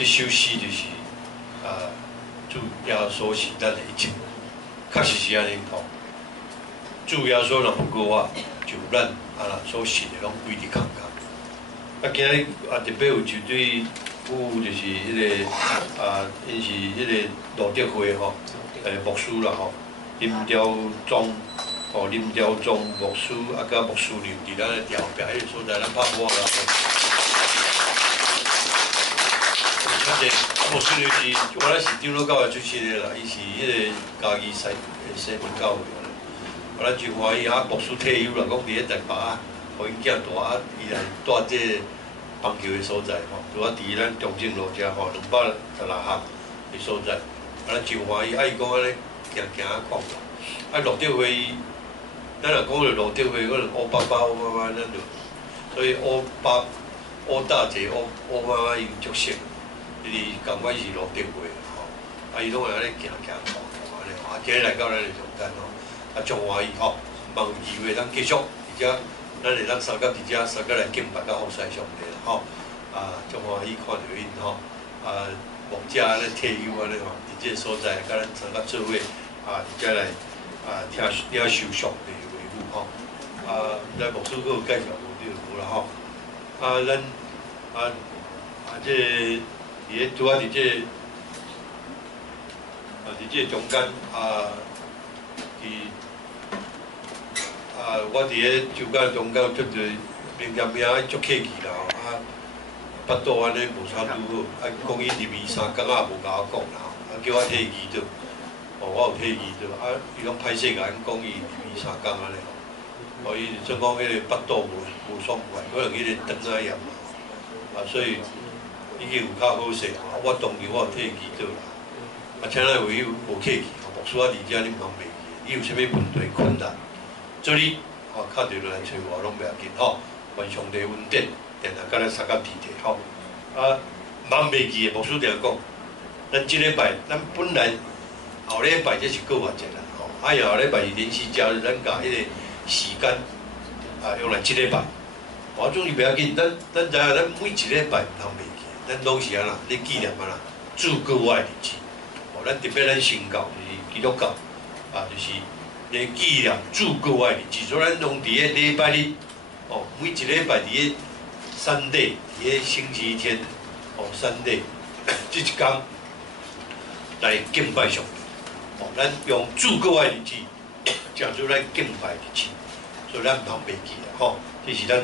这首诗就是主耶稣是咱的一切，确实是安尼吼。主耶稣若不过我，就咱所信的拢归伫空空。今日特别有一对夫妇，就是迄个因是迄个罗德会吼，牧师啦吼，林雕忠林雕忠牧师甲牧师娘伫咱的后壁迄个所在，咱拍鼓啦。牧师娘是我咱是长老教会出身的啦，伊是迄个嘉义西门教会。我咱真欢喜牧师退休啦，讲伫咧台北互因囝大伊来带这棒球的所在吼，拄啊伫咱中正路遮吼216项的所在，咱真欢喜。伊讲安尼行看看，罗德会，咱若讲到罗德会，可能乌爸爸、乌妈妈，咱就所以乌大姐、乌妈妈伊有足熟，就是感觉是罗德会吼，伊拢会安尼行看看安尼吼，今日来到咱的中间吼。真欢喜吼，望有机会咱继续，而且咱会当三甲伫遮三甲来敬拜甲服侍上帝啦吼。真欢喜看到因吼，牧者安尼退休安尼吼，伫这所在甲咱三甲做伙伫遮来领受上帝的维护吼。咱牧师佫有介绍无啦吼。咱这伫咧拄伫这中间我伫咧酒间中间做着名足客气啦吼，巴肚安尼无啥拄好，讲伊入去3工无甲我讲啦，叫我退议着，我有退议着，伊拢歹势甲阮讲伊入去3工安尼吼，伊就算讲迄个巴肚无爽快，可能迄个肠仔炎啦，所以已经有较好势，我当然我有退议着啦，请咱为无客气，牧师伫遮你毋通袂记，你有啥物问题困难？做你敲电话来找我拢袂要紧吼，愿上帝恩典，定定甲咱三甲提提吼。忙袂记的牧师定讲，咱即礼拜，咱本来后礼拜这是过完节啦吼，后礼拜是临时假日，咱甲迄个时间用来即礼拜。我总是袂要紧，咱知影，咱每一礼拜毋通袂记，咱拢是安啦，咧纪念啦，主过我的日子。咱特别咱信教就是基督教就是。来纪念主过我的日子，所以咱拢伫咧礼拜日，每一礼拜伫咧Sunday，伫咧星期天，Sunday 这一天来敬拜上帝，咱用主过我的日子，叫做咱敬拜日子，所以咱毋通袂记啦，吼，这是咱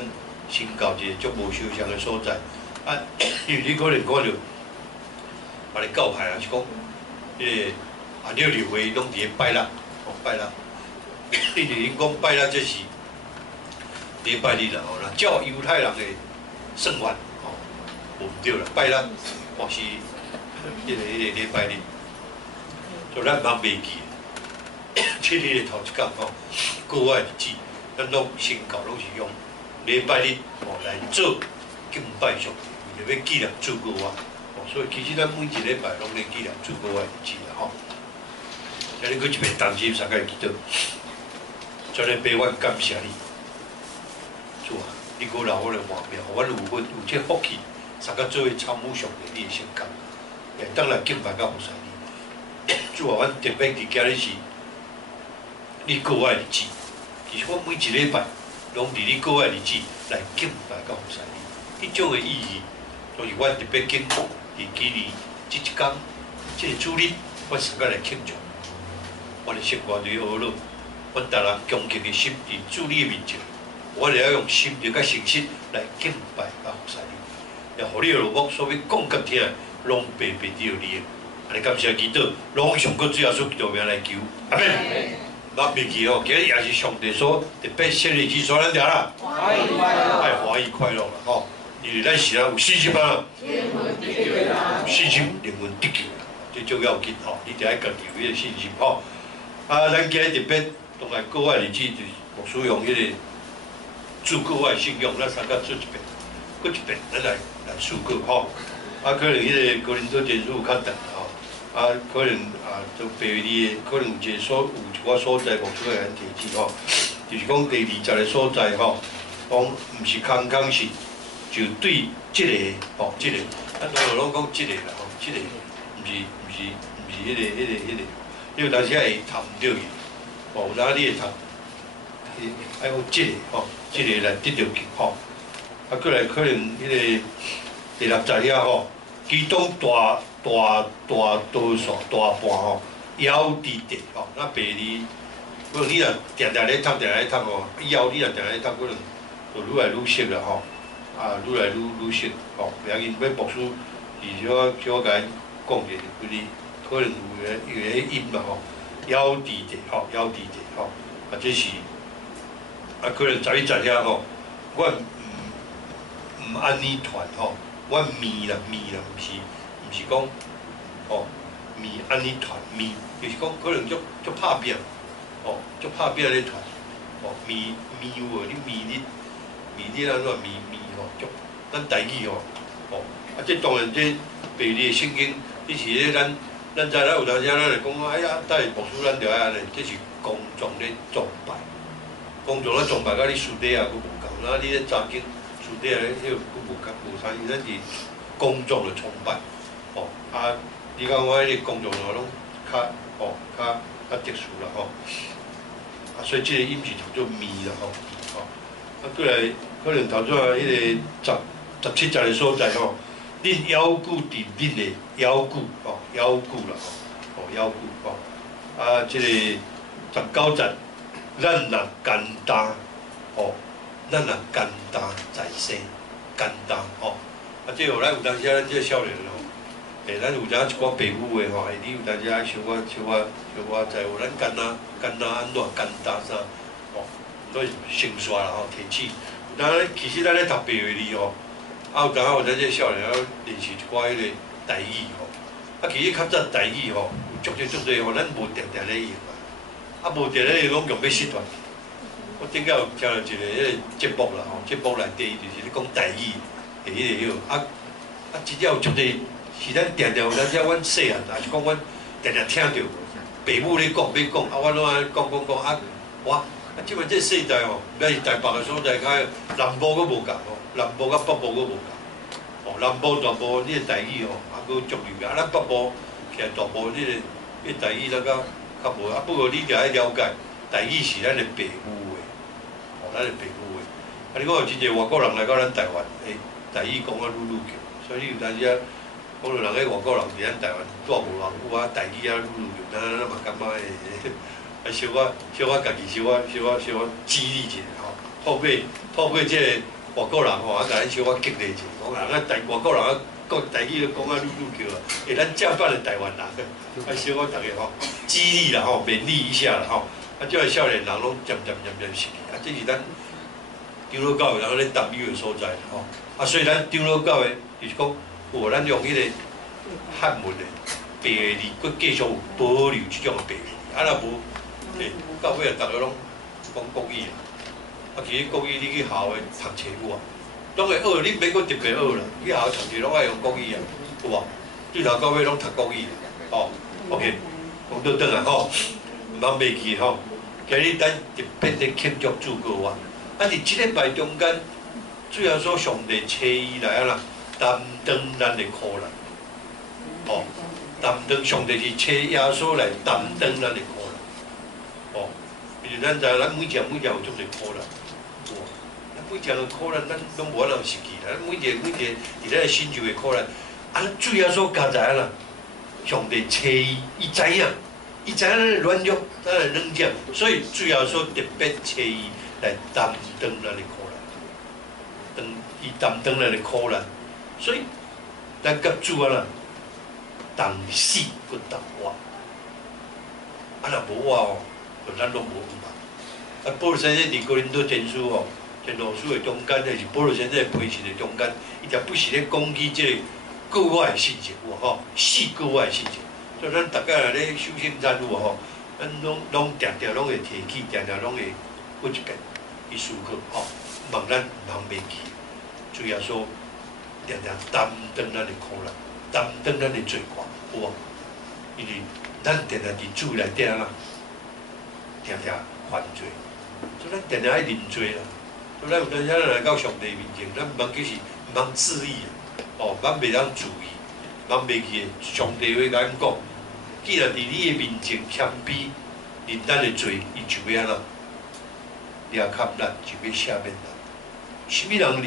信教一个足无相像的所在。因为你可能看到，你教派是讲，6会拢伫咧拜六，拜六。因为因讲拜六这是礼拜日啦，吼，照犹太人的算法，无毋对啦，拜六是迄个礼拜日，所以咱毋通袂记。这日的头一天过我的日子，咱拢信教拢是用礼拜日来做敬拜上帝，为着要纪念主过我，所以其实咱每一礼拜拢咧纪念主过我的日子啦，吼。今日佫一遍同心三甲祈祷。所以爸，我感谢你，主啊，你给我留我的活命，我有这福气，三个做伙参与上帝你的圣工，会当来敬拜甲服侍你。主啊，阮特别伫今日是你过我的日子，其实我每一礼拜拢伫你过我的日子来敬拜甲服侍你，迄种的意义，所以我特别紧伫今年这一天，这个主日，我三个来庆祝，我的生活对学乐。阮逐人恭敬的心伫主你的面前，我哋要用心灵甲诚实来敬拜甲服侍你，也互你的罗幕所要讲甲听，拢白白得到你。安尼感谢祈祷，拢上个主耶稣基督名来求，阿门。莫袂记吼，今日也是上帝所特别设立之所咱听啦，欢喜快乐，爱欢喜快乐啦吼。因为咱是人有信心啊，信心灵魂得救啦，这最要紧吼。你得爱家己有迄个信心吼。咱今日特别。当然，国外日子就是牧师用迄个主国外信用，咱三甲做一遍，搁一遍，咱来诉过吼。可能迄个个人做件事较长吼，可能做白你的，可能有一寡所在牧师会咱提起吼，就是讲第20个所在吼，讲毋是空空是，就对即个咱拢有拢讲即个啦吼，即个毋是迄个，你有当时会读毋对去，哦，有当你会读，爱用即个吼，即个来得到去吼，啊，过来可能迄个第六十遐吼，其中大多数大半吼，枵伫地吼，那白字，可能你若定定咧读吼，枵你若定咧读，可能就愈来愈熟啦吼，啊，愈来愈熟吼，袂要紧，要读书是小甲因讲者，就是可能有个音嘛吼，枵伫地吼，枵伫地吼，啊，这是啊，可能十遐吼，我毋安尼传吼，我咪啦，毋是讲吼，咪安尼传咪，就是讲可能足拍拼，吼，足拍拼咧传，吼，咪有无？你你安怎咪吼，足咱台语吼，吼，啊，这当然这白字的圣经，这是咧咱知咱有当时咱会讲哎呀，等下读书咱着爱安尼，这是公众咧崇拜，公众咧崇拜，甲你私底下佫无共，那你咧查经私底下咧迄个佫无啥，伊咱是公众的崇拜，吼啊，你讲我迄个公众话拢较特殊啦吼，啊，所以即个音是读做咪啦吼，吼，啊，过来可能头先迄个17节的所在吼。恁遥久伫恁的遥久吼，遥久啦吼，哦遥久吼，啊，即个19节，咱若简单吼，咱若简单在生，简单吼，啊，即有咱有当时咱即个少年吼，咱有影一寡爸母的吼，你有当时爱小我在乎，咱简单安怎简单啥吼，所以成刷啦吼，提起，当然其实咱咧读白话字吼。啊，有当有咱这少年要练习一寡迄个台语吼，啊，其实较早台语吼，有足侪吼，咱无定咧用啊，无定咧用，拢用要失传。我顶下有听到一个迄个节目啦吼，节目内底就是咧讲台语的迄个啊，真正有足侪是咱定有当时阮细汉，也是讲阮定听着爸母咧讲要讲，啊，阮拢安讲啊，哇，啊，即摆这世代吼，要是台北的所在，较南部佫无共吼。南部甲北部佫无共，哦，南部大部你个台语吼，啊，佫足流啊，咱北部其实大部你个台语咱较无，啊，不过你着爱了解，台语是咱的爸母话，哦，咱的爸母话。啊，你讲有真侪外国人来到咱台湾，台语讲啊愈强，所以你有当时啊，讲到人个外国人伫咱台湾住无偌久啊，台语啊愈强，咱嘛感觉啊，小可家己小可激励一下吼，透过即个。外国人吼，啊，甲咱小可激励者，讲人啊外国人啊讲台语讲啊愈强啊，咱正版的台湾人，啊小可大家吼激励啦吼，勉励一下啦吼，啊，即个少年人拢渐渐是去，啊，这是咱长老教会人咧担忧的所在吼，啊，所以咱长老教会就是讲，有咱用迄个汉文的白字，佫继续有保留即种的白字，啊，若无，到尾啊，逐个拢讲国语啊。啊，其实国语你去校诶读册有啊，拢会学，你免阁特别学啦。去校读册拢爱用国语啊，有无？对头到尾拢读国语，吼 ，OK， 讲倒转啊吼，毋通袂记吼。今日咱特别咧庆祝主歌啊，啊，伫即礼拜中间，主要说上帝找伊来啊啦，担当咱的苦难，吼，担当上帝是找耶稣来担当咱的苦难，吼，因为咱知咱每件有足侪苦难。每件的苦难，咱拢无法通失去啦。每件伫咱的心就会苦难。啊，主要所加在啦，上帝找伊，伊知影咱的软弱，咱的软弱，所以主要所特别找伊来担当咱的苦难，伊担当咱的苦难，所以咱甲主啊啦，同死佮同活，啊若无活哦，咱拢无办法。啊，保罗先生伫哥林多前书吼。传道书的中间，就是保罗先生培训的中间，伊就不是咧讲起即个个外的性情有吼，四个外的性情。所以咱大家咧修行站有吼，咱拢定拢会提起，定拢会过一遍去思考吼，望咱毋通袂记。主要说，定担当咱的苦难，担当咱的罪过，有无？因为咱定伫主内底啦，定犯罪，所以咱定爱认罪啦。所以咱有当时咱来到上帝面前，咱毋通就是毋通自义啊，咱袂当注意，咱袂记的，上帝会甲咱讲，既然伫你的面前谦卑，认咱的罪，伊就要安怎？掠砍咱，就要赦免咱。什么人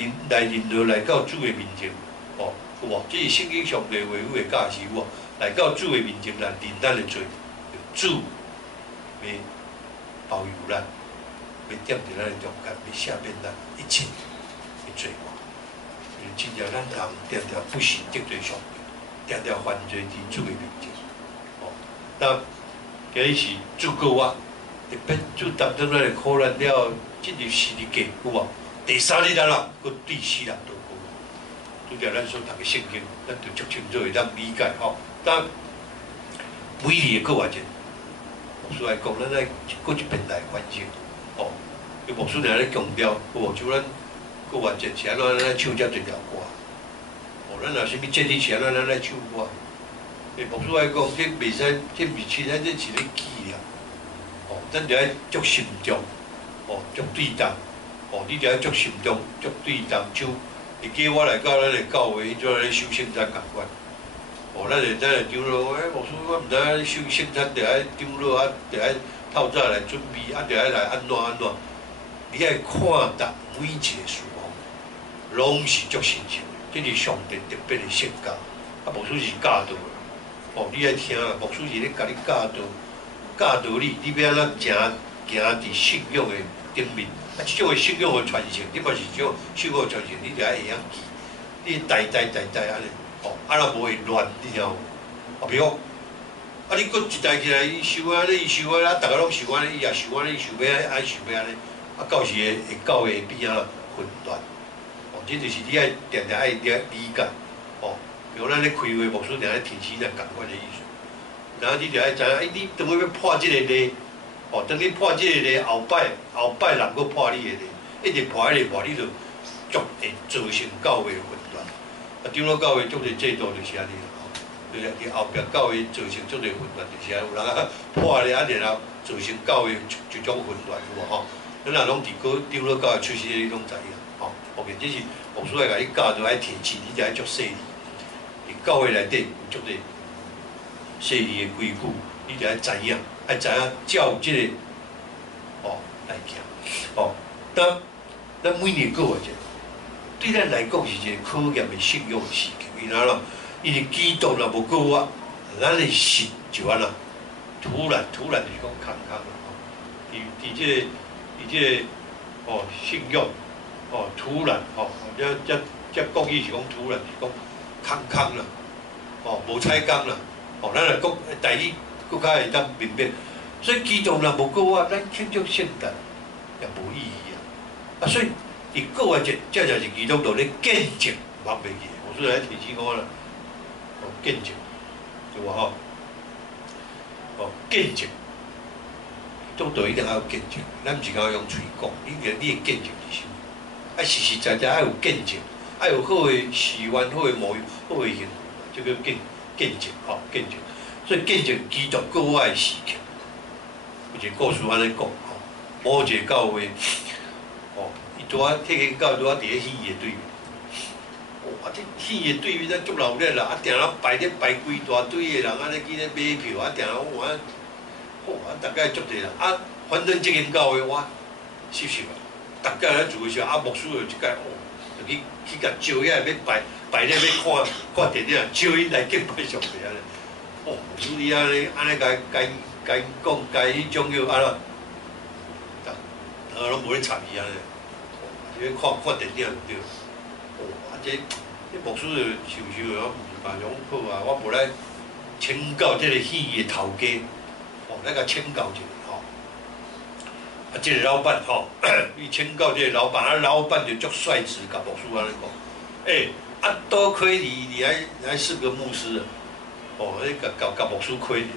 来到主的面前？有无？这是圣经上帝话语的教示有无？来到主的面前来认咱的罪，主要包容咱，要踮伫咱的中间，要赦免咱一切的罪恶。因为真正咱人常常不信得罪上帝，常常犯罪伫主的面前。那今日是主告我，特别主担当咱的苦难了，进入死日过有无？第三日啦，佮第四日都过。拄着咱所读的圣经，咱就足清楚会当理解吼。但每年的过节，牧师来讲，咱来过一遍来反省。伊牧师俩咧强调，有无？就咱过节是安怎咱来唱遮一条歌？咱若啥物节日是安怎咱来唱歌？牧师来讲，这袂使，这毋是咱这是咧纪念。咱着爱足慎重，足对当。你着爱足慎重，足对当，就会记我来到咱的教会，迄阵咧收圣餐共款。咱会长老，牧师我毋知影收圣餐着爱长老啊，着爱透早来准备，啊，着爱来安怎。你爱看淡每一个事物，拢是足神圣的，这是上帝特别的圣教。牧师是教导的，你爱听啊，牧师是咧甲你教导你要安怎行伫信仰的顶面。即种的信仰的传承，你嘛是即种信仰的传承，你着爱会晓记，你代安尼，若无会乱，你听有？比如，你搁一代起来，伊收安尼，伊收安尼，逐个拢收安尼，伊也收安尼，收要爱收要安尼，到时会到会变啊混乱。这就是你爱常常爱理解。比如咱咧开会，牧师常咧提醒咱共款的意思。然后你着爱知影，你当要破即个例。当你破即个例，后摆人搁破你个例，一直破你就足会造成教会混乱。长老教会足侪制度就是安尼啦，伫后壁教会造成足侪混乱，就是有人破咧，然后造成教会一种混乱，有无？咱若拢伫长老教会出席，你拢知影。OK， 这是牧师来甲你教导爱提醒，你就爱足细腻。伫教会内底有足侪细腻的规矩，你就爱知影。爱知影照即个来行咱每年过节，对咱来讲是一个考验的信仰的时期。因为基督若无过我，咱的信就安那突然就是讲空空伫即个信仰突然这国语是讲突然是讲空啦，无彩工啦，咱来讲台语。更较会当明白，所以基督若无过我，咱庆祝圣诞也无意义啊！所以伫过节，这就是基督徒咧见证，忘袂记。我虽然提醒我啦，见证，对无见证，基督徒一定要有见证，咱毋是讲用嘴讲，你的见证是啥？爱实实在在爱有见证，爱有好的习惯、好的模样、好的行为，这个见证，见证。所以见证基督过我的时刻，有一个故事安尼讲，某一个教会，伊拄仔体验教拄仔伫咧戏的对面，这戏的对面咱足闹热啦，定仔排规大堆的人，安尼去咧买票，定仔大概足济人，反正这间教会我熟悉啊，大家咧做的时候，牧师就即届就去甲招遐要排咧要看电影，招伊来敬拜上帝安尼。牧师你安尼甲讲迄种叫安怎，拢无咧参与安尼，去看电影就对。这牧师就我毋是办种好啊，我无来请教这个戏的头家，来甲请教一下这个老板伊请教这个老板，老板就足率直甲牧师安尼讲，多亏你还是个牧师啊。你甲牧师亏你啦，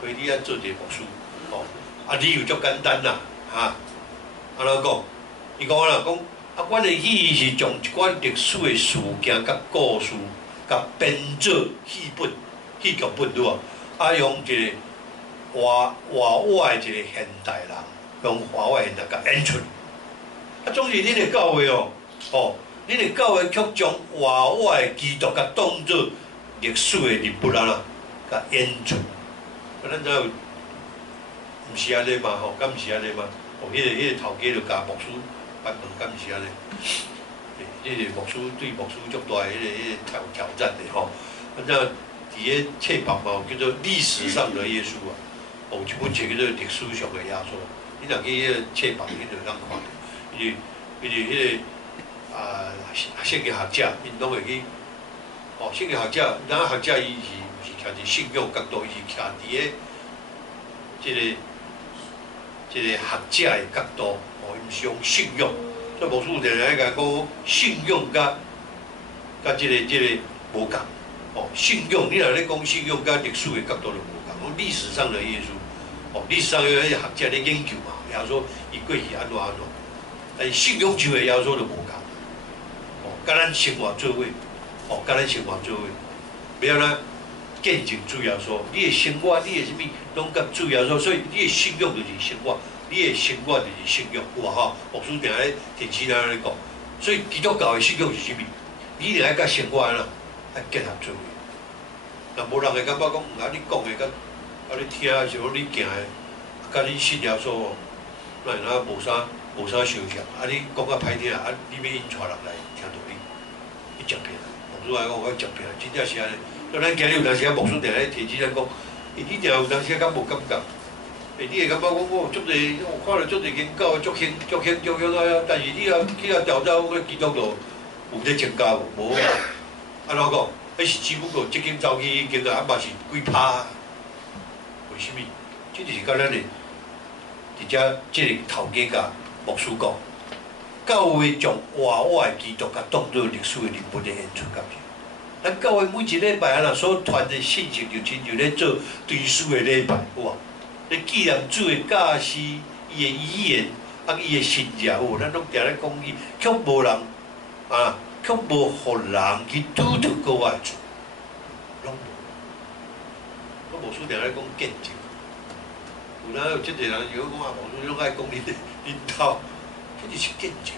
亏你做一个牧师，理由足简单啦，安怎讲？伊讲啦，讲阮的戏是从一寡历史的事件、甲故事、甲编做戏剧本对无？用一个外的一个现代人，用华外现代甲演出。总是恁的教会恁的教会却将活我的基督甲当作历史的人物啊，甲演出。咱知有，毋是安尼嘛吼，敢毋是安尼嘛？哦，迄个头家就甲牧师反问，敢毋是安尼？迄个牧师对牧师足大的迄个挑战的吼。咱知伫个册目嘛，叫做历史上的耶稣啊，有一本册叫做历史上的耶稣。你若去迄个册目，你就当看，因为迄个圣经学者，因拢会去。哦，圣经学者，咱学者伊是毋是徛伫信仰角度，伊是徛伫个即个学者的角度，哦，伊毋是用信仰。所以牧师常常甲讲，信仰甲即个无共。哦，信仰，你若咧讲信仰甲历史的角度就无共。讲历史上的耶稣，哦，历史上的学者咧研究嘛，耶稣伊过去安怎，但是信仰上的耶稣就无共。哦，甲咱生活做伙。哦，甲咱生活做伙，要安怎见证主耶稣？你的生活，你的什物，拢甲主耶稣，所以你的信仰就是生活，你的生活就是信仰，有啊吼。牧师定咧电视台咧讲，所以基督教的信仰是啥物？你一定爱甲生活安怎爱结合做伙。若无人会感觉讲，你讲的甲你听的时候，你行的，甲你信耶稣，那无啥相像。你讲较歹听，你要引带人来听道理，你食骗。牧师来讲，我食骗，真正是安尼。所以咱今日有当时啊，牧师定咧提醒咱讲，你定有当时啊，敢无感觉？你会感觉讲，我足侪，我看了足侪研究，足兴啊！但是你去调查，我基督徒有咧增加无？无啊！安怎讲？迄是只不过即间走去经啊，嘛是几趴？为什么？这就是甲咱的，伫遮即个头家甲牧师讲。教会将活我的基督甲当作历史的人物的演出感觉。咱教会每一礼拜啊，所传的信息就亲像咧做追思的礼拜，有无？咧纪念主的教示、伊的语言、伊的信仰，有无？咱拢定咧讲伊，却无人却无互人去拄着国外做，拢无。我无输定咧讲见证，有哪有即个人如果讲啊，无输拢爱讲恁兜。这就是见证。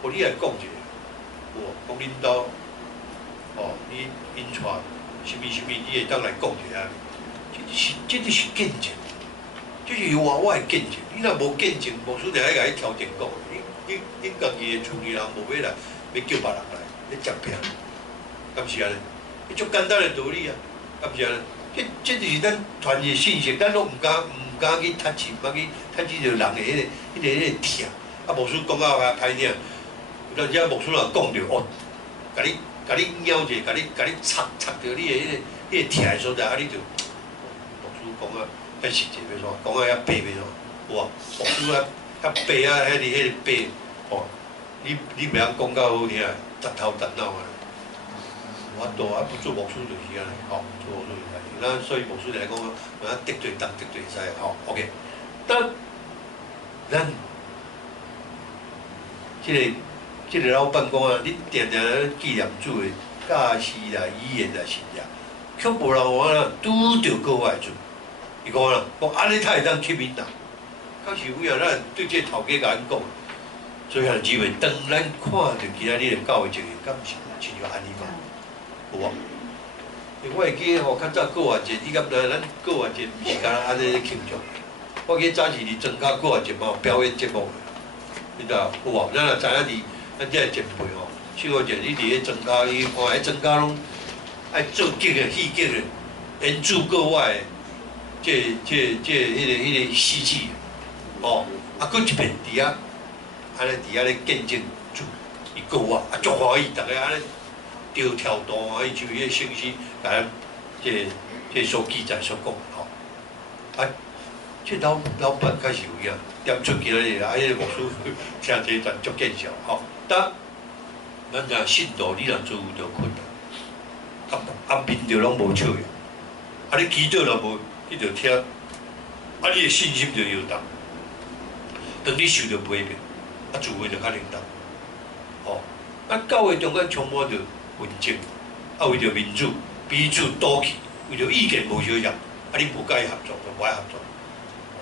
我你来讲一个，讲恁兜，你引带什么，你会当来讲一下。这就是见证，这就是我的见证。你若无见证，牧师定爱甲你调整讲，你家己的厝里人无要来，要叫别人来，你接骗，敢是安尼？这足简单的道理啊，敢是安尼？这就是咱传的信息，咱都唔敢去touch，唔敢去touch着人的迄个疼。啊，牧师讲到歹听，有当时啊，牧师若讲着哦，甲你咬者，甲你插着你的迄个疼的所在，啊，你就牧师讲啊，遐实际要怎？讲啊遐白要怎？有啊，牧师啊遐白啊，迄个白哦，你袂晓讲到好听，杂头杂脑啊。我多啊，不做牧师就是安尼，吼，做牧师就是安尼。咱所以牧师来讲，得罪人得罪使，吼 ，OK。但咱即个老板讲啊，你定定纪念主的教示啦、语言啦、信仰，却无人有啊拄着国外做。伊讲啦，讲安尼他会当吸引人，确实有影，咱对这头家甲咱讲，所以有机会当咱看到其他你的教会情形，敢是亲像安尼嘛？有啊。我会记吼，较早过完节，你敢知咱过完节毋是敢安尼咧庆祝？我记早是伫庄家过完节嘛，有表演节目，你知道有无？咱若知影伫咱遮个前辈吼，像我者你伫咧庄家，伊看迄庄家拢爱做剧的、戏剧的，演出国外的，迄个戏剧，哦，啊，佫一片伫遐，安尼伫遐咧见证主伊国外，啊，足欢喜，逐个安尼。着跳动啊！伊像迄个信息，甲咱这所记载所讲吼，啊，这老板开始有影，点出去咧啊！迄个牧师听这段足见效吼。但咱若信徒，你若做有着困难，啊面着拢无笑样，啊你祈祷若无，你着听，啊你的信心着摇动，当你受着批评，啊聚会着较灵动，吼，啊教会中间充满着。纷争，啊为着民主彼此赌气，为着意见无相同，啊你无甲伊合作，就无爱合作。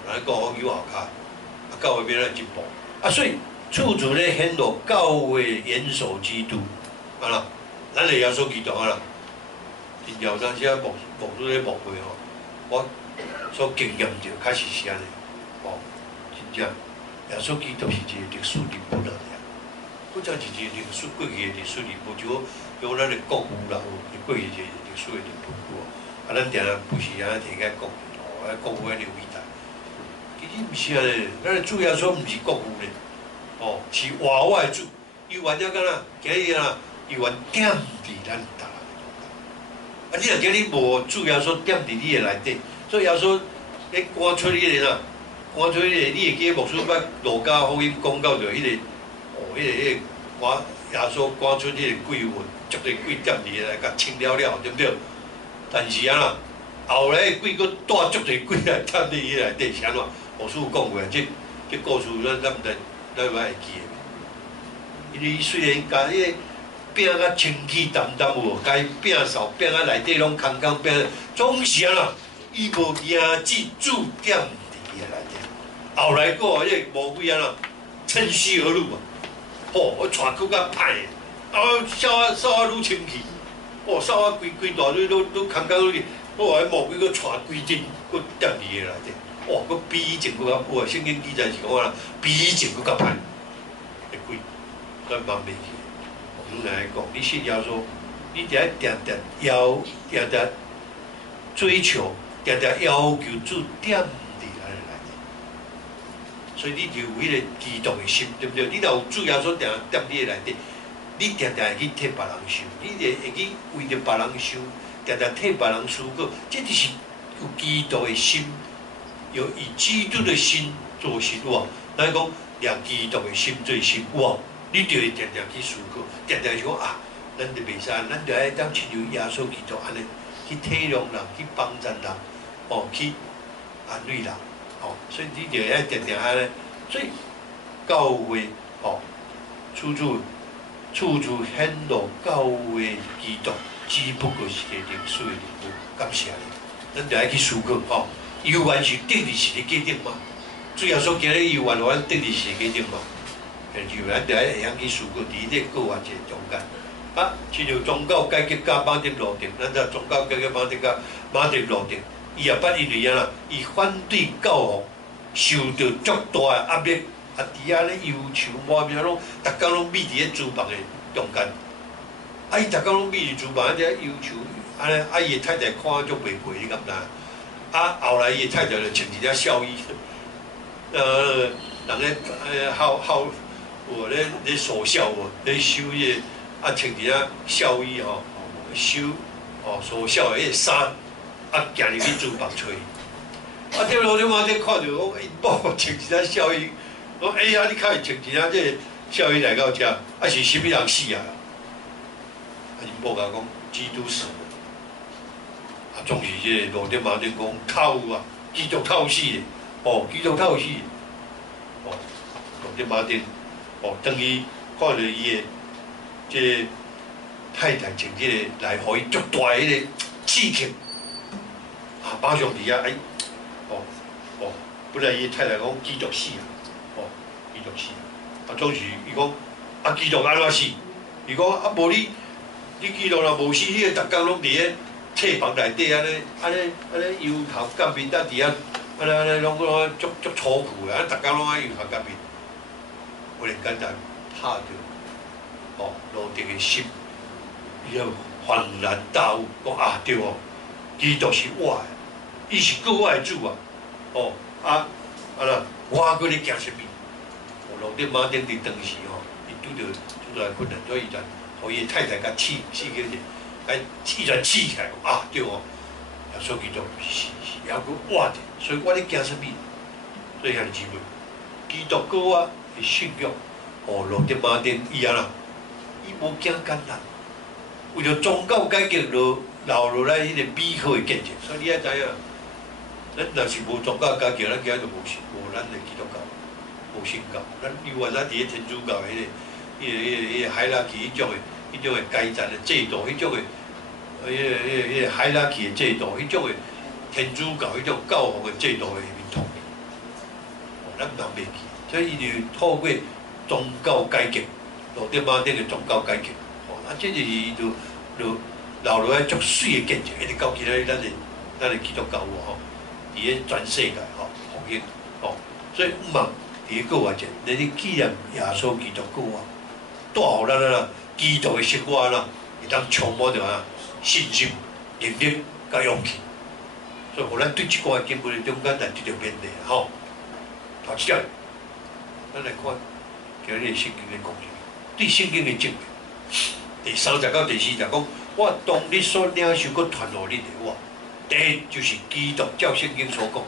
咱讲友好卡，啊教会变咱进步，啊所以处处咧显露教会严守基督，啊啦，咱的耶稣基督啊啦，真正有当时啊牧主咧牧会吼，我所经验着确实是安尼，哦，真正耶稣基督是一个历史人物啦，不只是一个历史过去的历史人物，就咱的国父啦，有过去一个历史的人物，啊，咱定定不是安尼提起国父，哦，国父安尼伟大，其实毋是安尼，咱的主耶稣毋是国父咧。哦，是外我的主，伊原了敢若今日啊，伊原点伫咱逐人的中间。啊，你若今日无主耶稣点伫你的内底，所以耶稣咧赶出迄个呐，赶出迄个，你会记牧师捌路加福音讲到着迄个，哦，迄个我耶稣赶出迄个鬼魂，足个鬼点伫来甲清了了，对不对？但是啊啦，后来鬼佫带足个鬼来点伫伊内底，是安怎？牧师有讲过，这故事咱毋知。咱会记的，因为虽然甲迄个饼甲清气淡淡有，甲伊饼扫饼仔内底拢空空饼，总是啊啦，伊无赢记注点伫伊内底。后来个迄个魔鬼啊啦，趁虚而入啊，吼，我带骨甲歹的，啊，扫啊愈清气，哦，扫啊规大堆都空空去，我迄魔鬼佫带规阵，佫点伫伊内底。哇！佫比以前佫较好，圣经记载是讲啦，比以前佫较歹，会鬼，咱忘袂记。我来讲，你信耶稣，你得定定追求，定要求主点伫咱的内底。所以你就有迄个基督的心，对不对？你若有主耶稣定点你的内底，你定会去替别人想，你会去为着别人想，定替别人思考，这就是有基督的心。有以基督的心做心哇，咱讲以基督的心做心哇，你就会定去思考，定想啊，咱就袂使，咱就爱当亲像耶稣基督安尼去体谅人，去帮助人，哦，去安慰人，哦，所以你就爱定安尼，所以教会哦，处处显露教会基督，只不过是个历史的人物，感谢你，咱就爱去思考哦。犹原是得利是咧假定嘛？主要说今日犹原得利是假定嘛？但是咱就爱会晓去思考伫咧个案一个中间。啊，亲像宗教改革甲马丁路德，咱知宗教改革马丁路德，伊也捌因为啊，伊反对教皇，受到足大的压力，啊，伫遐咧忧愁满面拢，逐工拢眯伫咧厨房的中间。啊，伊逐工拢眯伫厨房，伫遐忧愁，安尼，啊，伊的太太看足袂过，你敢知？啊，后来伊太太就穿一只孝衣，人咧我咧守孝哦，咧收迄个啊，穿一只孝衣吼，收哦守孝的迄个衫，啊，行入去厨房找伊。啊，对咯，你妈咧看着讲，伊某穿一只孝衣，讲哎呀，你较会穿一只这个孝衣来到遮，啊是啥物人死啊？啊，因某甲讲，基督死了。啊，总是这个路德马丁讲偷啊，基督偷死的，哦，基督偷死的，哦，路德马丁，哦，等于看到伊的这太太穿这个来，互伊足大的迄个刺激，啊，马上伫遐哎，哦，本来伊太太讲基督死啊，哦，基督死，啊，总是伊讲啊，基督安怎死？伊讲啊，无你基督若无死，你个逐工拢伫咧。册房内底安尼忧头干面，搭伫遐安尼拢足楚苦的，逐工拢忧头干面。忽然间就拍着哦路德的心，伊就恍然大悟，讲啊对哦，基督是我的，伊是我的主啊，哦啊啦，我搁咧惊啥物？路德马丁伫当时吼，伊拄着困难，所以就互伊太太甲刺去者。哎，伊就起起来啊，对哦，耶稣基督是还佫活着，所以我咧惊啥物？所以兄姊妹，基督教我的信仰，哦，路德马丁伊啊啦，伊无惊艰难，为着宗教改革留落来迄个美好的见证，所以你爱知影，咱若是无宗教改革，咱今仔就无咱的基督教，无信教，咱犹原咱伫咧天主教迄个海拉基迄种的阶层的制度，迄种的。迄个海拉基的制度，迄种的天主教迄种教皇的制度的面同，咱人袂记，所以伊就透过宗教改革，路顶马顶的宗教改革，这就是就留落来足水的见证，一直到今仔日咱的基督教伫咧全世界复兴所以毋茫伫咧国外者，咱咧纪念耶稣基督国外，带互咱基督的生活会当充满着信心、能力甲勇气，所以互咱对即寡经文中间来得到勉励头一点，咱来看今日圣经的讲解，对圣经的证明。第30到第40讲，我当你所领受佮传互你的话，第一就是基督照圣经所讲，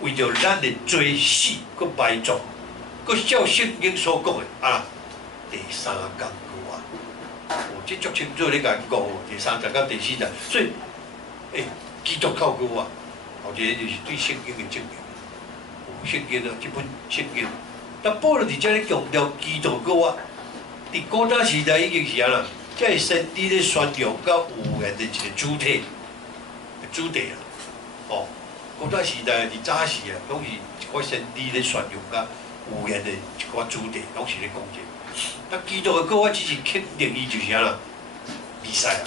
为着咱的罪死佮埋葬，佮照圣经所讲的第3天过这足清楚咧甲讲第30到第40，所以基督靠过后一个就是对圣经的证明。圣经这本圣经，但保罗伫遮咧强调基督过伫古早时代已经是这是先知咧宣扬甲有言的一个主题古早时代伫早时拢是一寡先知咧宣扬甲有言的一寡主题，拢是咧讲这。但基督的国只是肯定伊就是弥赛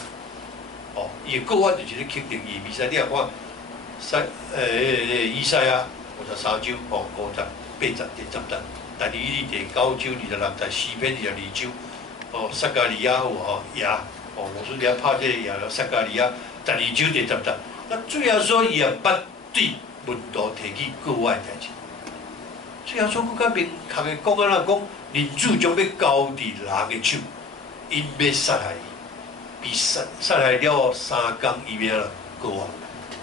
亚，伊的国就是咧肯定伊弥赛亚。你若看以赛亚53章58节第10节，但以理第9章26节，诗篇22章撒加利亚我说你要拍这个撒加利亚12章第10节，那最后说伊也捌对门徒提起国外的代志。最后说更较明确的讲人主将要交伫人的手，因要杀害伊，被杀害了3天伊要过啊。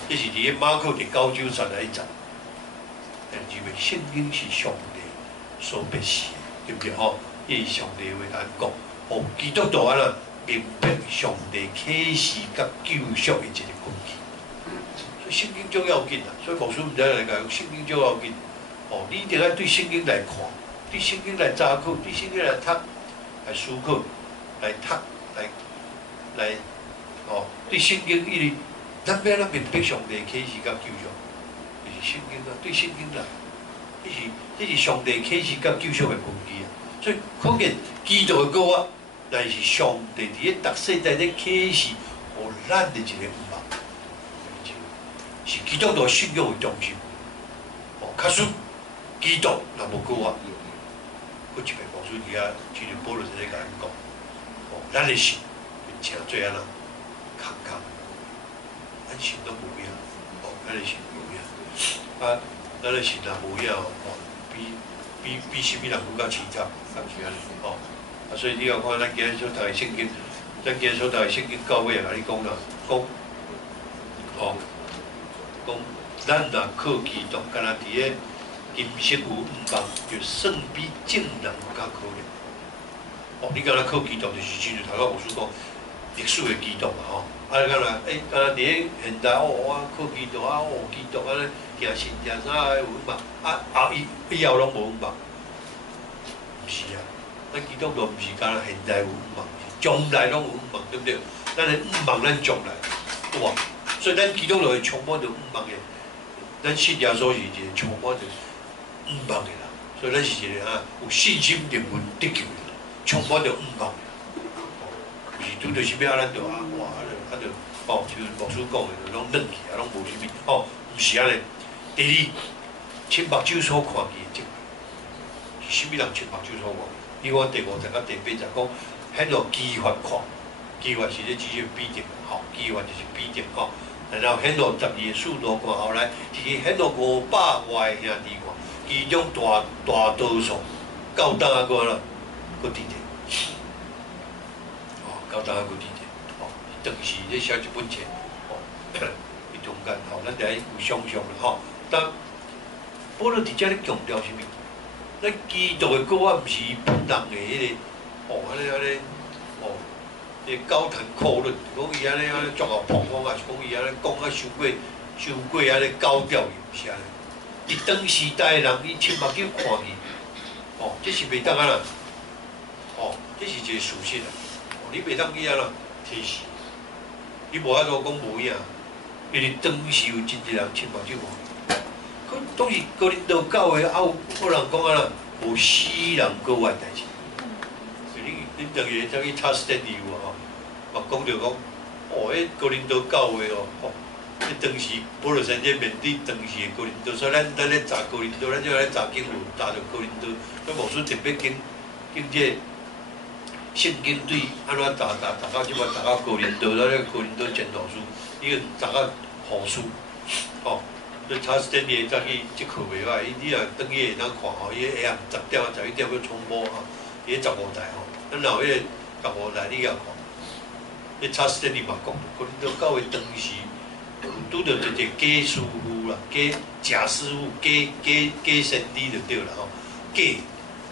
这是伫咧马可第9章31节。但因为圣经是上帝所别示的，对不对？伊是上帝话甲咱讲，基督徒明白上帝启示甲救赎的一个根基。所以圣经足要紧所以牧师毋知来讲，圣经足要紧。你一定要对圣经来看，对圣经来查考，对圣经来读，来思考，来读，来对圣经咱要明白上帝启示甲救赎，就是圣经对圣经来，这是上帝启示甲救赎的根基所以可见基督的国乃是上帝伫咧逐世代咧启示，互咱的一个盼望，是基督徒信仰的中心。假使基督若无过佫一遍牧师伫遐，其实保罗在咧甲咱讲，咱的心变成做空，咱心都无影，咱的心无影，咱的心若无影比什么人更较凄惨，敢是安尼所以你要看咱今日所读的圣经，咱今日所读的圣经到尾也甲你讲咱若靠基督，敢若伫咧今生有毋茫，就算比正人有较可怜。你敢若靠基督，就是亲像头先牧师讲历史的基督敢若敢若伫咧现代我靠基督基督安尼行神行啥有毋茫，以后拢无毋茫，毋是咱基督徒毋是敢若现代有毋茫，是将来拢有毋茫，对不对？咱的毋茫，咱将来有所以咱基督徒是充满着毋茫的。咱信耶稣是一个充满着毋茫的人，所以咱是一个有信心灵魂得救的人，充满着毋茫。毋是拄着啥物咱就就像牧师讲的，拢软去拢无啥物毋是安尼。第二，亲目睭所看见的证明，是啥物人亲目睭所看？你看第50到第80讲，显露基法看，基法是咧指比定，基法就是比定然后显露12个使徒看，后来是显露500外兄弟看，其中大多数到当啊个佫伫者，到当啊佫伫者，当时咧写一本册，伊中间咱就有想象啦但保罗伫遮咧强调啥物？咱基督的国毋是本人的迄个安尼。高谈阔论，讲伊安尼作啊曝光啊，是讲伊安尼讲伤过安尼高调的，毋是安尼。伫当时代的人，伊亲目睭看见，这是袂当啦，这是一个事实你袂当去提示，你无法度讲无影，因为当时有真侪人亲目睭看见。当时哥林多教会有人讲无死人过活代志。恁两个才去查史丹利有啊吼，嘛讲着讲，哦，迄哥林多教会哦，迄当时保罗先生面对当时的哥林多，所以咱咧查哥林多，咱就来查经文，查着哥林多，所以无说特别经这圣经对安怎查到即摆查到哥林多，咱咧哥林多前导书，伊个查到后书，哦，所以查史丹利早起即课袂歹，你若转去会当看吼，伊下暗10点啊11点要重播啊，伊15台吼。咱若有迄15台，你也看，迄查史丹利嘛讲，哥林多教会当时拄着一个假师傅啦，假师傅、假先知就对啦吼，假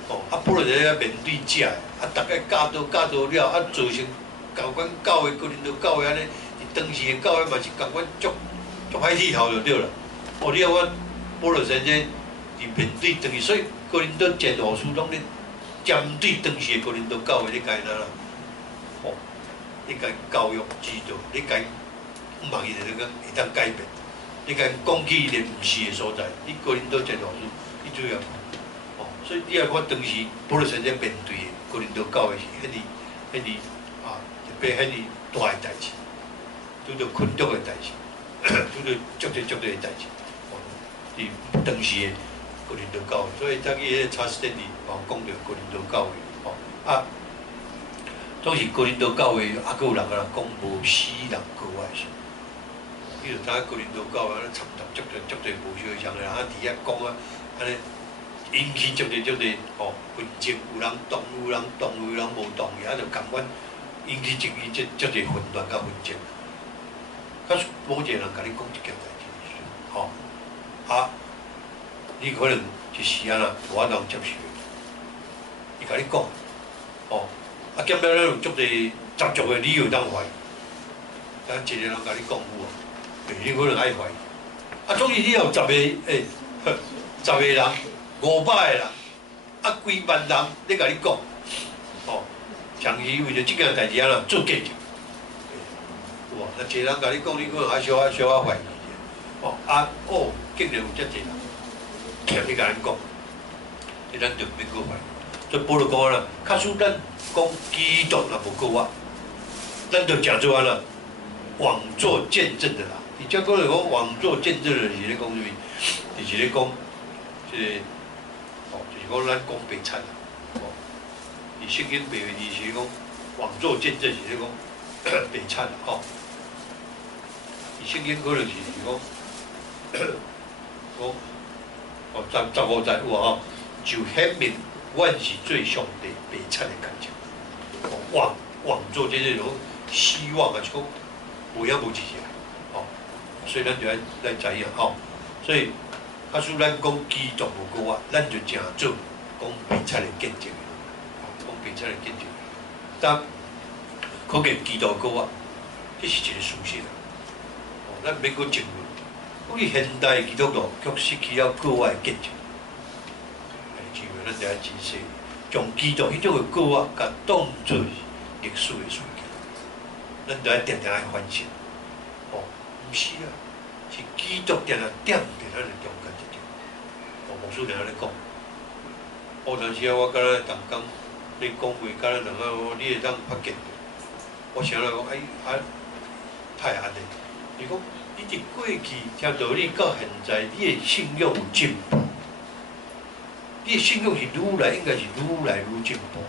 哦，保罗在面对假的，大概教导了，造成共款教会哥林多教会安尼，当时的教会嘛是共款足歹气候就对啦。哦，你看我保罗先生伫面对当时，所以哥林多前后书拢咧。针对当时的哥林多教会，你该哪啦？哦，你该教育指导，你该毋望伊那个会当改变，你该讲起伊个毋是的所在。你哥林多前后书，你主要哦，所以你也看当时保罗先生面对的哥林多教会是迄个啊，特别迄个大的代志，拄着困毒的代志，拄着足多的代志，哦，伫当时的。哥林多教会，所以早起迄查史丹利嘛讲着哥林多教会，吼啊，总是哥林多教会，阁有人讲无死人过活的事。你就知影哥林多教会，参杂足多无相像的人，伫遐讲啊，安尼引起足多吼纷争，有人同，有人无同意，就共款引起足多混乱甲纷争。较某一个人甲你讲一件代志，吼啊。你可能一时啊啦，无法通接受。伊甲你讲，哦，兼了咱有足侪十足的理由当怀疑。但一个人甲你讲有啊，你可能爱怀疑。总之你有10个10个人，500个人，几万人咧甲你讲，哦，长期为着即件代志啊啦做见证。有啊，那一个人甲你讲，你可能还小可怀疑。哦，竟然有遮济人。你甲咱讲，咱就免过怀疑。所以保罗讲啦，假使咱讲基督若无过活，咱就诚做安啦，枉做见证的啦。伊遮个讲枉做见证的是咧讲啥物？就是咧讲，即个哦，就是讲咱讲白惨啦。哦，伊圣经白话字是讲枉做见证，是咧讲白惨啦。吼，伊圣经可能是讲讲。哦，15节有啊，就显明阮是最上帝白惨的感情。枉做这种希望啊，就讲无影无一下，哦，所以咱就来知影吼。所以，假使咱讲基督无过活，咱就诚做讲白惨的见证，讲白惨的见证。但可见基督过活，这是一个事实。哦，咱免搁争论。所以现代基督徒却失去了过活的见证，因为咱就要真细，将基督迄种的过活，甲当作历史的事件，咱就要定定来反省。哦，毋是啊，是基督定点伫咱的中间一点。哦，牧师定咧讲，有阵时啊，我敢若逐工咧讲话，敢若两个你会当发觉，我想来讲，太安尼，你讲。你伫过去听道理到现在，你的信仰有进步，你的信仰是愈来应该是愈来愈进步。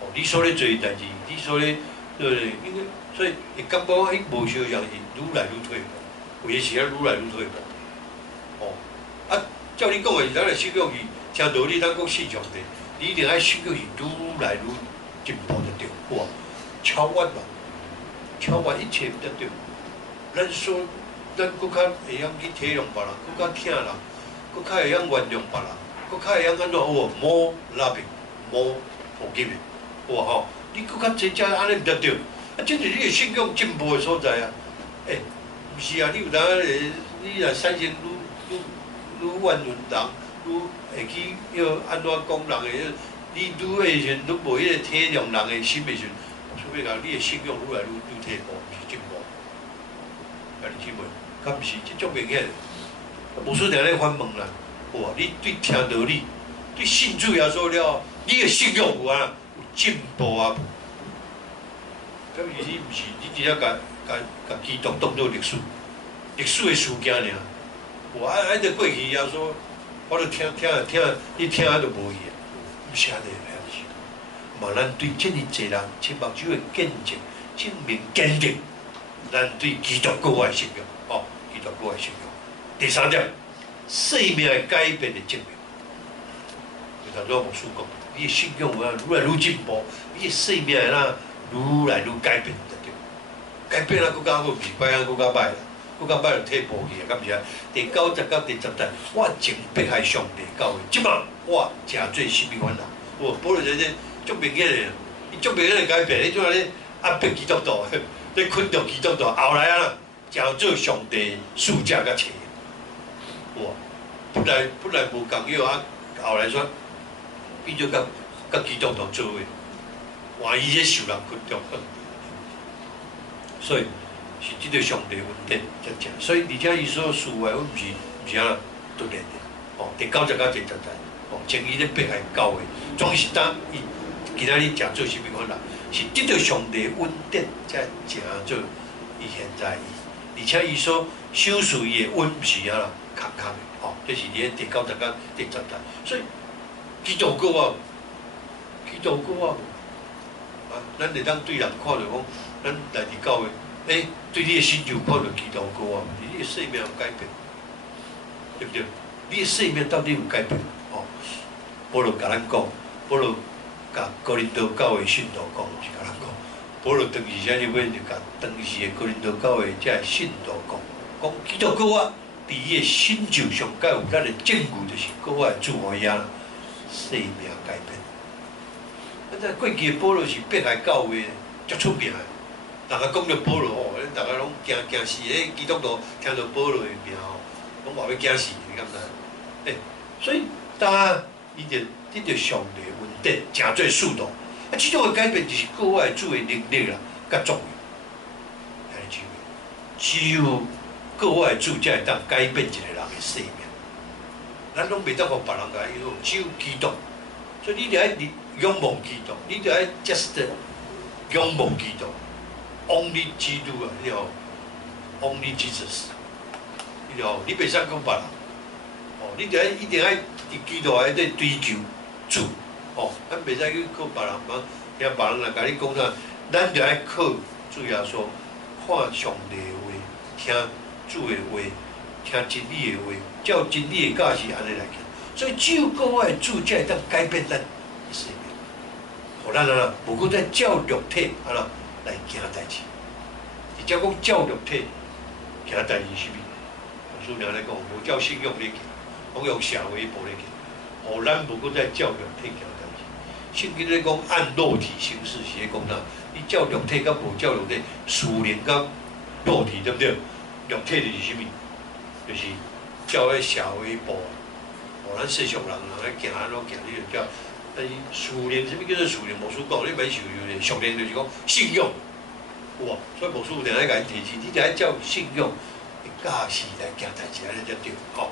哦，你所咧做的代志，你所咧应该，所以会感觉迄无相像是愈来愈退步，有诶时啊愈来愈退步。哦，照你讲的是咱的信仰是听道理，咱讲信上帝，你一定爱信仰是愈来愈进步就对，哇，超越嘛，超越一切就对。咱搁较会晓去体谅别人，搁较疼人，搁较会晓原谅别人，搁较会晓安怎more loving，more forgiving，哇吼！你搁较侪只安尼毋得着，这是你的信仰进步的所在啊！毋是啊，你有当你若产生愈原谅人，愈会去要安怎讲人的，你愈会时愈无迄个体谅人的心的时，所以讲你的信仰愈来愈退步，毋是进步。兄弟姊妹，敢毋是即种明显？牧师定咧反问啦，哇！你对听道理，对信主耶稣了，你的信仰有啊有进步啊无？咁你毋是，你只要甲基督当做历史的事件尔。我按着过去耶稣，我都听，你听都无去啊，毋是安尼个是。嘛，咱对这么济人亲目睭的见证，证明坚定咱对基督教的信仰，哦，基督教的信仰。第三点，生命的改变的证明。就头先牧师讲，你的信仰啊愈来愈进步，你的生命啊愈来愈改变就对。改变啊，更加好，未歹啊，更加歹啦，更加歹就退步去啊，敢是啊？第90到第10代，我前迫害上帝教会，即马我诚做生命烦恼。哦，保罗先生足明显的，伊足明显的改变，你怎啊咧压迫基督徒，咧困着基督徒，后来啊，诚做上帝使者甲找。哇，本来无共样啊，后来说变做甲基督徒做伙，换伊咧受人困着，所以是即个上帝恩典才正。所以而且伊所事的，阮毋是啊突然的，哦，第90到第10代，哦，前伊咧迫害教会，总是当伊今仔日诚做啥物款啦，是得到上帝恩典才诚做伊现在伊，而且伊所享受伊的恩毋是啊空空的。哦，这是伫第90到第10代，所以基督教啊，啊，咱会当对人看着讲，咱来伫教会，对你的信仰看着基督教啊，你的生命有改变，对不对？你的生命到底有改变？哦，保罗甲咱讲，保罗甲哥林多教会信徒讲，是甲咱讲，保罗当时啥物就甲当时的哥林多教会遮信徒讲基督教啊。伫伊的信仰上，甲有咱的证据，就是国外自我样生命改变。咱过去的保罗是迫害教会，足出名的。人家讲着保罗哦，咱大家拢惊死。基督徒听到保罗的名哦，拢话要惊死，你敢知？所以当伊就得到上帝恩典，诚做速度。这种的改变就是国外主的能力啦，甲作用。只有国外主才会当改变一个人的生命，咱拢袂当互别人甲伊用，只有基督。所以你着爱仰望基督，你着爱 just 仰望基督 ，only 基督啊，你吼 ，only Jesus， 你吼，你袂使讲别人，哦，你着爱一定爱伫基督内底追求主，哦，咱袂使去靠别人讲，听别人来甲你讲啥，咱着爱靠主耶稣，看上帝的话，听。主的话，听真理的话，照真理的教是安尼来行。所以只有国外主才会当改变咱的生命，互咱啊，无过再照肉体啊啦来行代志。直接讲照肉体行代志是物？苏娘来讲，无照信仰咧行，讲用社会步咧行，互咱无过再照肉体行代志。圣经咧讲按肉体行事是咧讲啥？你照肉体甲无照肉体，属灵甲肉体对不对？肉体就是啥物？就是照迄社会步，咱世俗人咧行安怎行，你就叫。但是属灵，啥物叫做属灵？无师讲，你免受有属灵就是讲信仰，有无？所以无师有定咧甲伊提示，你就爱照信仰的教示来行代志，安尼才对，吼。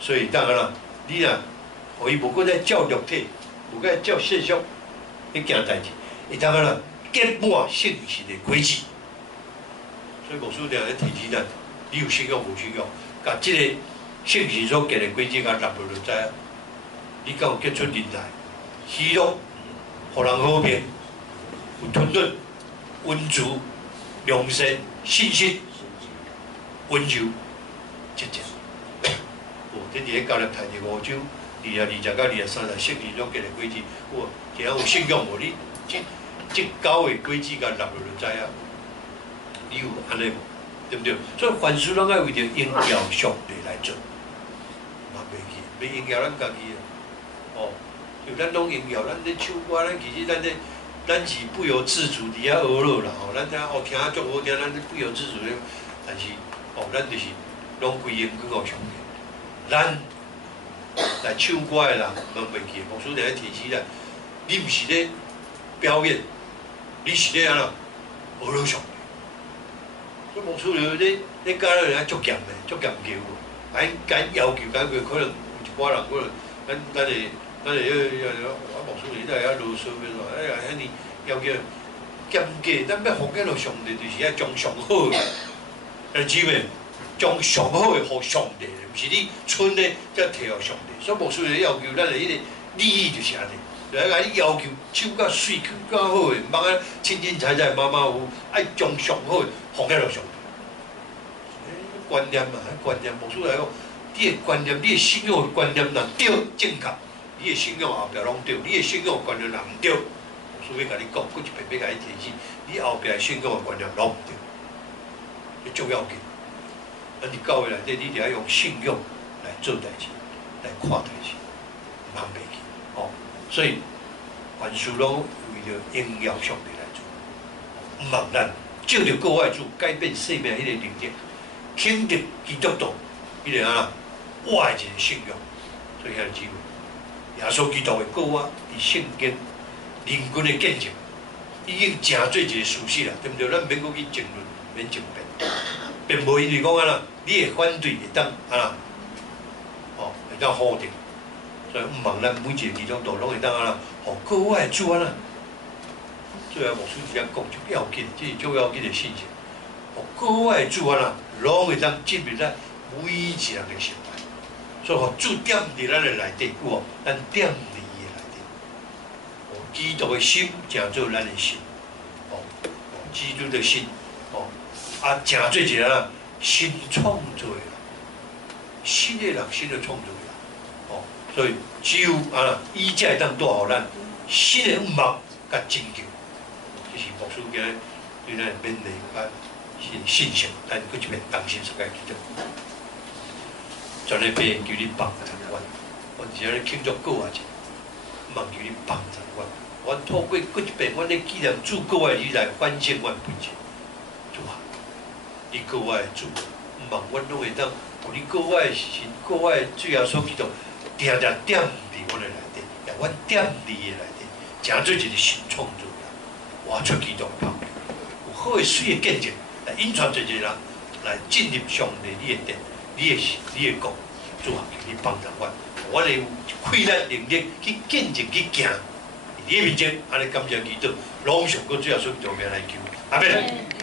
所以当然啦，你若互伊无过再照肉体，无过照世俗去行代志，伊当然啦结满圣神的轨迹。所以牧师定咧提醒咱，你有信仰无信仰，甲即个圣神所结的轨迹甲纳入就知影。你敢有结出人来，喜乐，互人和平，有吞忍、温足、良善、信心、温柔、节俭。哦，这伫咧教练谈第5章20到30，圣经所结的轨迹，哦，只要有信仰无，你即9个轨迹甲纳入就知影。你有安尼无？对不对？所以凡事拢爱为着应邀上帝来做，嘛袂去，袂应邀咱家己啊。哦，就咱拢应邀，咱咧唱歌，咱其实咱是不由自主伫遐学乐啦。吼，咱听足好听，咱不由自主咧。但是，咱就是拢归因去互上帝。咱来唱歌的人，拢袂记。牧师定咧提醒咱，你毋是咧表演，你是咧安怎学乐上帝。所以牧师咧教人足严的，足严求，敢要求，敢可能有一寡人我咱我牧师伊在遐啰嗦要说，哎呀，遐尼要求严格，咱要奉献落上帝，就是要将上好的，姊妹，将上好的互上帝，毋是你剩的才摕互上帝。所以牧师的要求，咱的迄个利益就是安尼。 来甲你要求手较水、口较好诶，毋通啊清清彩彩、马马虎虎，爱将上好诶奉献落上帝。观念嘛，观念，牧师来讲，你诶观念，你诶信仰诶观念若对正确，你诶信仰后壁拢对；你诶信仰观念若毋对，牧师要甲你讲，佫一遍要甲你提醒，你后壁信仰诶观念拢毋对，这足要紧。咱伫教会内底，你著要用信仰来做代志，来看代志，毋通袂记哦。 所以，凡事拢为着荣耀上帝来做，毋茫咱照着国外主改变生命迄个能力，肯定基督徒迄个啊，我的一个信仰。所以遐姊妹，耶稣基督的国外伫圣经人均的见证，已经成做一个事实啦，对毋对？咱免阁去争论，免争辩，并无因为讲啊啦，你会反对会当啊啦，哦会当否定。 所以毋茫咱每一个基督徒拢会当啊啦，互国外主啊啦。最后牧师只讲足要紧，这是足要紧的信息。互国外主啊啦，拢会当进入咱每一人的生活。所以互主点伫咱的内底，有无？咱点伫伊的内底。哦，基督的心成做咱的心。哦，基督的心。哦，啊，成做一个啊新创造的，新的人，新的创造的。 所以只有啊，伊才会当带互咱新的愿望甲拯救。这是牧师今日对咱勉励甲信心，咱佫一遍同心世界基督。全个病求你帮助阮，阮只咧庆祝国外节，望求你帮助阮。阮透过佫一遍，阮咧纪念主国外日来反省阮本身。主啊，你国外的主，毋望阮拢会当，有你国外神、国外主要所基督。 定定点伫阮的内底，也阮点伫的内底，成做一个新创造啦，活出基督的泡，有好的水的见证，来引传一个人来进入上帝你的殿，你的国，主啊，求你帮助阮，我哋有开咱能力去见证去行，你的面前，安尼感谢基督，拢上过最后所做名来求，阿门。